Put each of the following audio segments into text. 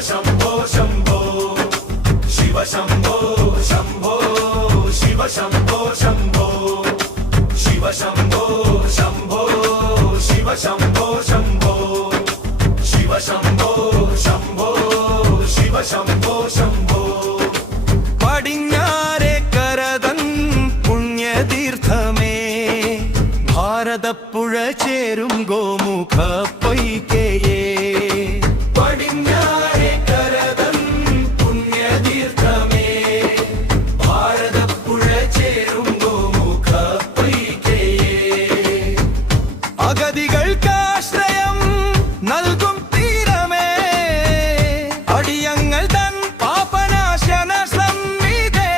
शम्भो शम्भो शिव शम्भो शम्भो शिव शम्भो शम्भो शिव शम्भो शम्भो शिव शम्भो शम्भो शिव शम्भो शम्भो शिव शम्भो शम्भो പടിഞ്ഞാറേക്കരതൻ പുണ്യതീർത്ഥമേ ഭാരതപ്പുഴ ചേരും ഗോമുഖ പൊയ്കയേ പടിഞ്ഞാറേക്കരതൻ പുണ്യതീർത്ഥമേ ഭാരതപ്പുഴ ചേരും ഗോമുഖ പൊയ്കയേ അഗതികൾക്കാശ്രയം നൽകും തീരമേ അടിയങ്ങൾ തൻ പാപനാശന സംവിധേ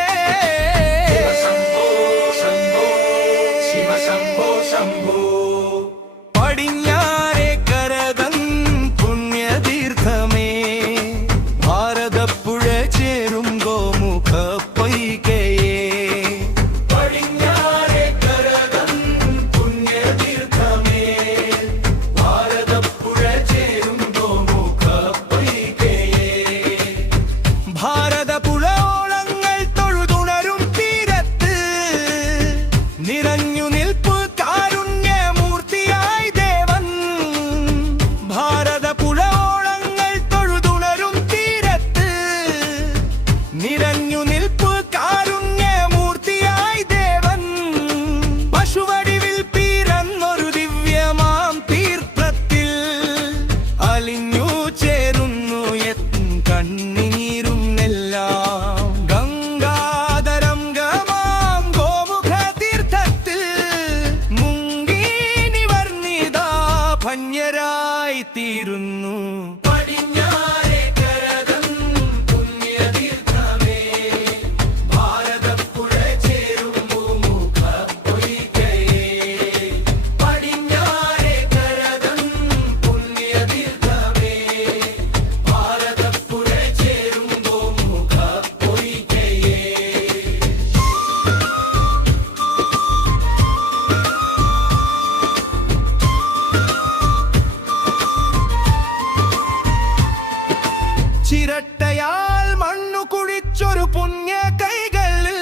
ശിവ ശംഭോ ശംഭോ പടിഞ്ഞാറേക്കരതൻ പുണ്യതീർത്ഥമേ ഭാരതപ്പുഴ ചേരും ഗോമുഖ പൊയ്കയേ പടിഞ്ഞാറേക്കരതൻ പുണ്യതീർത്ഥമേ ഭാരതപ്പുഴ ചേരും ഗോമുഖ പൊയ്കയേ ഭാരതപുഴോളങ്ങൾ തൊഴുതുണരും തീരത്ത് നിറഞ്ഞു നിൽപ്പു കാരുണ്യമൂർത്തിയായി ദേവൻ ഭാരതപുഴോളങ്ങൾ തൊഴുതുണരും തീരത്ത് നിറഞ്ഞു നിൽപ്പു കാരുണ്യമൂർത്തിയായി ദേവൻ പശുവടിവിൽ പിറന്നൊരു ദിവ്യമാം തീർത്ഥത്തിൽ അലിഞ്ഞു ചേരുന്നു കണ്ണീരും എല്ലാം ഗംഗാധരം ഗമാം ഗോമുഖ തീർത്ഥത്തിൽ മുങ്ങി നിവർന്നിതാ ഭന്യരായി തീരുന്നു പടിഞ്ഞാറേക്കരതൻ പുണ്യതീർത്ഥമേ ഭാരതപ്പുഴ ചേരും ഗോമുഖ പൊയ്കയേ പടിഞ്ഞാറേക്കരതൻ പുണ്യതീർത്ഥമേ ഭാരതപ്പുഴ ചേരും ഗോമുഖ പൊയ്കയേ ചിരട്ടയാൽ മണ്ണു കുഴിച്ചൊരു പുണ്യ കൈകളിൽ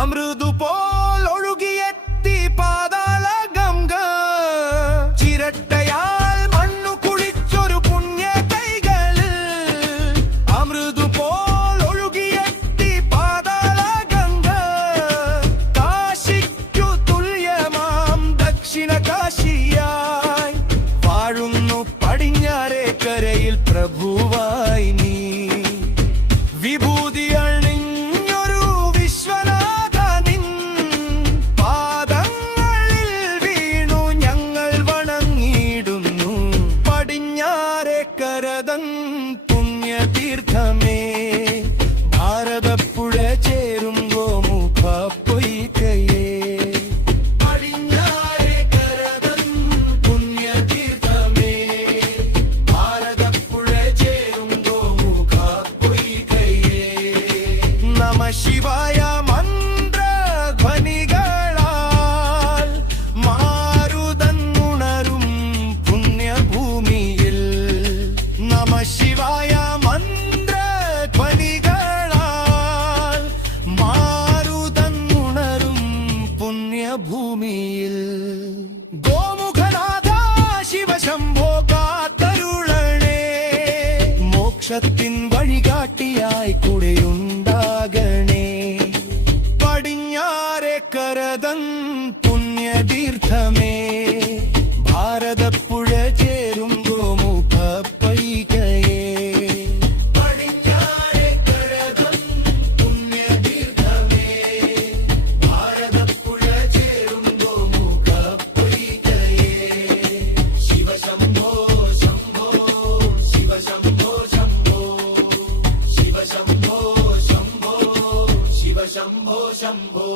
അമൃതു പോൽ ഒഴുകിയെത്തി പാതാള ഗംഗ ചിരട്ടയാൽ മണ്ണു കുഴിച്ചൊരു പുണ്യ കൈകളിൽ അമൃതു പോൽ ഒഴുകിയെത്തി പാതാള ഗംഗ കാശിക്കു തുല്യമാം ദക്ഷിണ കാശിയായി വാഴുന്നു പടിഞ്ഞാറേക്കരയിൽ പ്രഭുവായി നീ വിഭൂതി അണിഞ്ഞൊരു വിശ്വനാഥ നിൻ പാദങ്ങളിൽ വീണു ഞങ്ങൾ വണങ്ങിയിടുന്നു പടിഞ്ഞാറേക്കരതൻ പുണ്യതീർത്ഥമേ ഭാരതപ്പുഴ ചേരും ഗോമുഖ പൊയ്കയേ പടിഞ്ഞാറേക്കരതൻ പുണ്യതീർത്ഥമേ ഭാരതപ്പുഴ ചേരും ഗോമുഖ പൊയ്കയേ നമ ശിവായ മന്ത്രധ്വനികളാൽ മാരുതന്നുണരും പുണ്യഭൂമിയിൽ നമ ശിവായ മന്ത്രധ്വനികളാൽ മാരുതന്നുണരും പുണ്യഭൂമിയിൽ ഗോമുഖനാഥ ശിവശംഭോ കാത്തരുളണേ മോക്ഷത്തിൻ വഴികാട്ടിയായി കൂടെയുണ്ടാകണേ പടിഞ്ഞാറേക്കരതൻ പുണ്യതീർത്ഥമേ ഭാരതപ്പുഴ ചേരും ഗോമുഖ പൊയ്കയേ പടിഞ്ഞാറേക്കരതൻ പുണ്യതീർത്ഥമേ ഭാരതപ്പുഴ ചേരും ഗോമുഖ പൊയ്കയേ ശിവ ശംഭോ ശംഭോ ശിവ ശംഭോ ശംഭോ ശിവ ശംഭോ ശംഭോ ശിവ ശംഭോ ശംഭോ